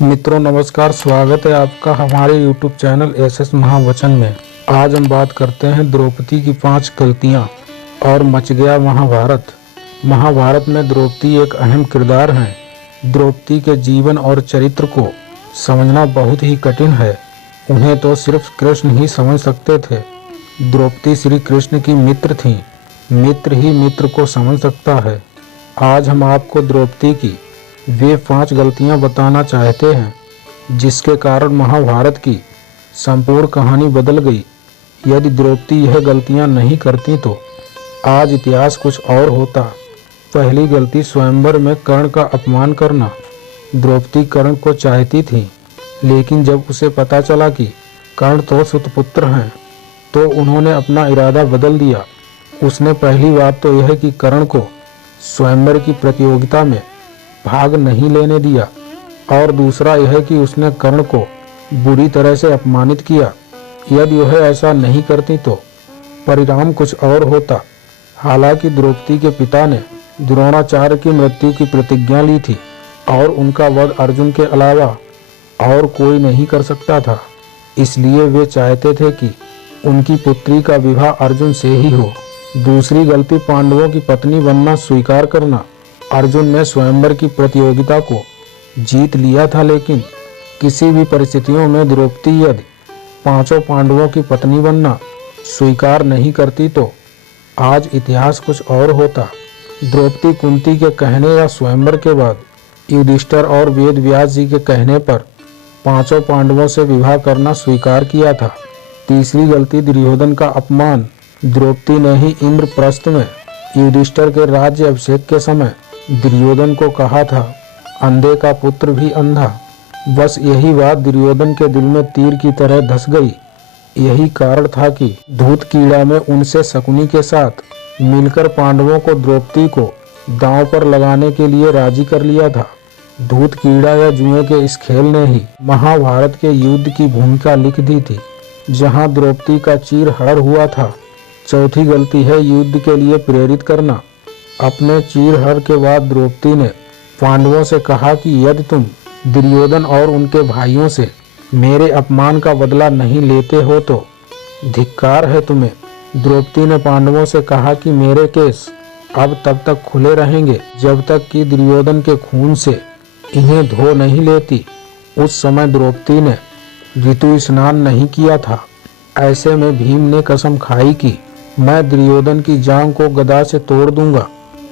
मित्रों नमस्कार, स्वागत है आपका हमारे YouTube चैनल एसएस महावचन में। आज हम बात करते हैं द्रौपदी की 5 गलतियां और मच गया महाभारत। महाभारत में द्रौपदी एक अहम किरदार है। द्रौपदी के जीवन और चरित्र को समझना बहुत ही कठिन है। उन्हें तो सिर्फ कृष्ण ही समझ सकते थे। द्रौपदी श्री कृष्ण की मित्र थी। मित्र ही मित्र को समझ सकता है। आज हम आपको द्रौपदी की वे 5 गलतियां बताना चाहते हैं जिसके कारण महाभारत की संपूर्ण कहानी बदल गई। यदि द्रौपदी यह गलतियां नहीं करती तो आज इतिहास कुछ और होता। पहली गलती, स्वयंवर में कर्ण का अपमान करना। द्रौपदी कर्ण को चाहती थी, लेकिन जब उसे पता चला कि कर्ण तो सुतपुत्र हैं तो उन्होंने अपना इरादा बदल दिया। उसने पहली बात तो यह कि कर्ण को स्वयंवर की प्रतियोगिता में भाग नहीं लेने दिया, और दूसरा यह कि उसने कर्ण को बुरी तरह से अपमानित किया। यदि वह ऐसा नहीं करती तो परिणाम कुछ और होता। हालांकि द्रौपदी के पिता ने द्रोणाचार्य की मृत्यु की प्रतिज्ञा ली थी और उनका वध अर्जुन के अलावा और कोई नहीं कर सकता था, इसलिए वे चाहते थे कि उनकी पुत्री का विवाह अर्जुन से ही हो। दूसरी गलती, पांडवों की पत्नी बनना स्वीकार करना। अर्जुन ने स्वयंवर की प्रतियोगिता को जीत लिया था, लेकिन किसी भी परिस्थितियों में द्रौपदी यदि 5 पांडवों की पत्नी बनना स्वीकार नहीं करती तो आज इतिहास कुछ और होता। द्रौपदी कुंती के कहने या स्वयंवर के बाद युधिष्ठिर और वेद व्यास जी के कहने पर 5 पांडवों से विवाह करना स्वीकार किया था। तीसरी गलती, दुर्योधन का अपमान। द्रौपदी ने ही इंद्रप्रस्थ में युधिष्ठिर के राज्य अभिषेक के समय दुर्योधन को कहा था, अंधे का पुत्र भी अंधा। बस यही बात दुर्योधन के दिल में तीर की तरह धस गई। यही कारण था कि धूत कीड़ा में उनसे शकुनी के साथ मिलकर पांडवों को द्रौपदी को दांव पर लगाने के लिए राजी कर लिया था। धूत कीड़ा या जुए के इस खेल ने ही महाभारत के युद्ध की भूमिका लिख दी थी, जहां द्रौपदी का चीर हरण हुआ था। चौथी गलती है युद्ध के लिए प्रेरित करना। अपने चीरहरण के बाद द्रौपदी ने पांडवों से कहा कि यदि तुम दुर्योधन और उनके भाइयों से मेरे अपमान का बदला नहीं लेते हो तो धिक्कार है तुम्हें। द्रौपदी ने पांडवों से कहा कि मेरे केस अब तब तक खुले रहेंगे जब तक कि दुर्योधन के खून से इन्हें धो नहीं लेती। उस समय द्रौपदी ने ऋतु स्नान नहीं किया था। ऐसे में भीम ने कसम खाई कि मैं दुर्योधन की जांघ को गदा से तोड़ दूंगा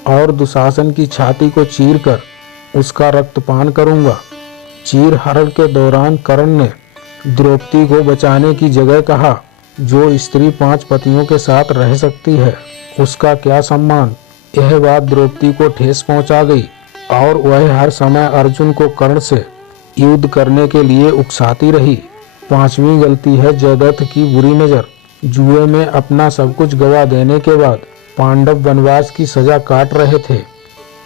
और दुशासन की छाती को चीरकर उसका रक्तपान करूंगा। चीरहरण के दौरान कर्ण ने द्रौपदी को बचाने की जगह कहा, जो स्त्री 5 पतियों के साथ रह सकती है उसका क्या सम्मान। यह बात द्रौपदी को ठेस पहुंचा गई और वह हर समय अर्जुन को कर्ण से युद्ध करने के लिए उकसाती रही। 5वीं गलती है जयद्रथ की बुरी नज़र। जुए में अपना सब कुछ गवा देने के बाद पांडव वनवास की सजा काट रहे थे,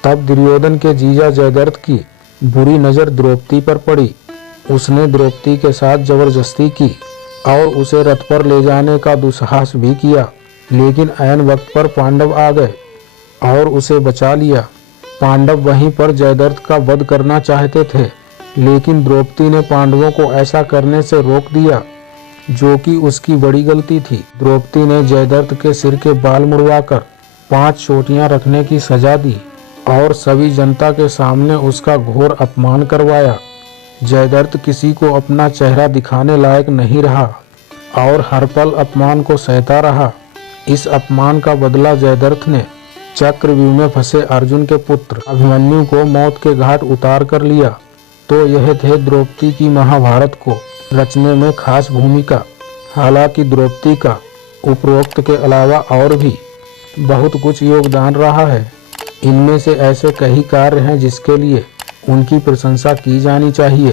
तब दुर्योधन के जीजा जयद्रथ की बुरी नज़र द्रौपदी पर पड़ी। उसने द्रौपदी के साथ जबरदस्ती की और उसे रथ पर ले जाने का दुस्साहस भी किया, लेकिन ऐन वक्त पर पांडव आ गए और उसे बचा लिया। पांडव वहीं पर जयद्रथ का वध करना चाहते थे, लेकिन द्रौपदी ने पांडवों को ऐसा करने से रोक दिया, जो कि उसकी बड़ी गलती थी। द्रौपदी ने जयद्रथ के सिर के बाल मुड़वाकर 5 चोटियां रखने की सजा दी और सभी जनता के सामने उसका घोर अपमान करवाया। जयद्रथ किसी को अपना चेहरा दिखाने लायक नहीं रहा और हर पल अपमान को सहता रहा। इस अपमान का बदला जयद्रथ ने चक्रव्यूह में फंसे अर्जुन के पुत्र अभिमन्यु को मौत के घाट उतार कर लिया। तो यह थे द्रौपदी की महाभारत को रचने में खास भूमिका। हालांकि द्रौपदी का उपरोक्त के अलावा और भी बहुत कुछ योगदान रहा है। इनमें से ऐसे कई कार्य हैं जिसके लिए उनकी प्रशंसा की जानी चाहिए।